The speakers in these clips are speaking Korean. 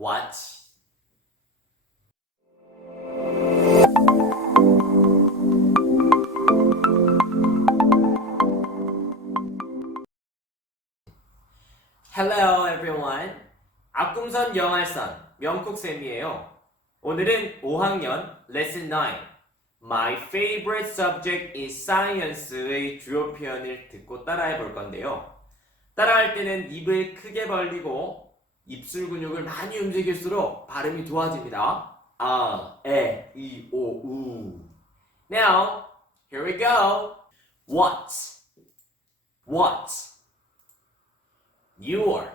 watch. Hello everyone. 앞궁선 영알선 명국쌤이에요. 오늘은 5학년 레슨 9 My favorite subject is science의 주요 표현을 듣고 따라해 볼 건데요. 따라할 때는 입을 크게 벌리고 입술 근육을 많이 움직일수록 발음이 좋아집니다. 아, 에, 이, 오, 우. Now, here we go. What? What? Your.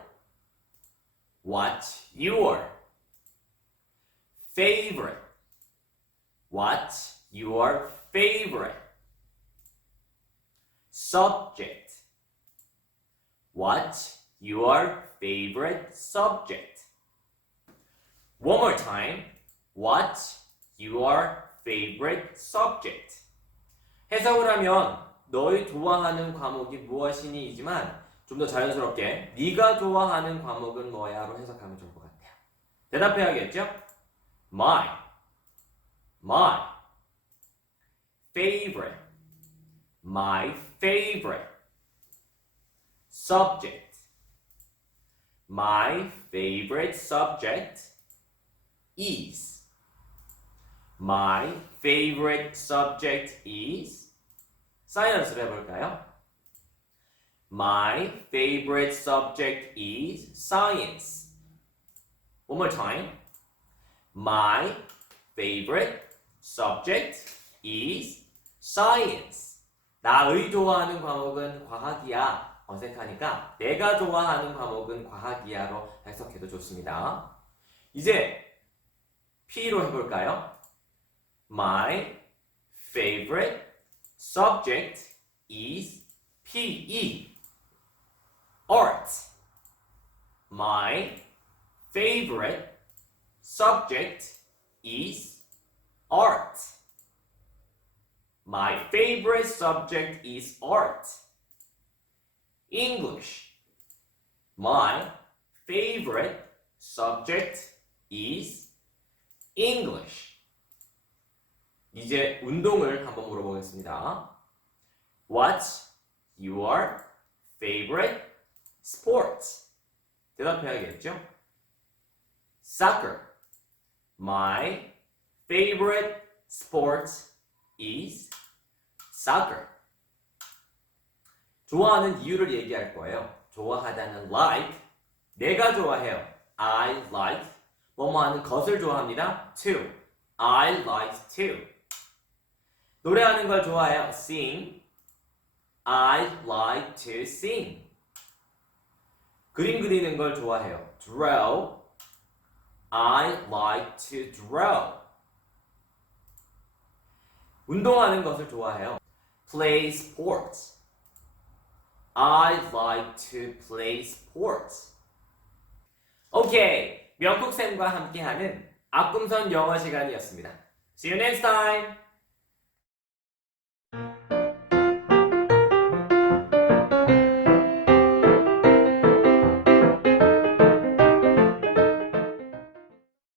What? Your. Favorite. What's your favorite? Subject. What's your favorite subject? One more time. What's your favorite subject? 해석을 하면 너희 좋아하는 과목이 무엇이니이지만 좀 더 자연스럽게 네가 좋아하는 과목은 뭐야로 해석하면 좋을 것 같아요. 대답해야겠죠? My my favorite my favorite subject my favorite subject is my favorite subject is 사이언스를 해볼까요? My favorite subject is science. One more time. My favorite subject is science. 나의 좋아하는 과목은 과학이야. 어색하니까 내가 좋아하는 과목은 과학이야로 해석해도 좋습니다. 이제 P로 해볼까요? My favorite subject is PE. Art. My favorite subject is art. My favorite subject is art. English. My favorite subject is English. 이제 운동을 한번 물어보겠습니다. What's your favorite sport? 대답해야겠죠? Soccer. My favorite sport is soccer. 좋아하는 이유를 얘기할 거예요. 좋아하다는 like. 내가 좋아해요. I like. 뭐뭐 하는 것을 좋아합니다. to. I like to. 노래하는 걸 좋아해요. sing. I like to sing. 그림 그리는 걸 좋아해요. draw. I like to draw. 운동하는 것을 좋아해요. play sports. I like to play sports. 오케이. 명국쌤과 함께하는 앞궁선 영어 시간이었습니다. See you next time.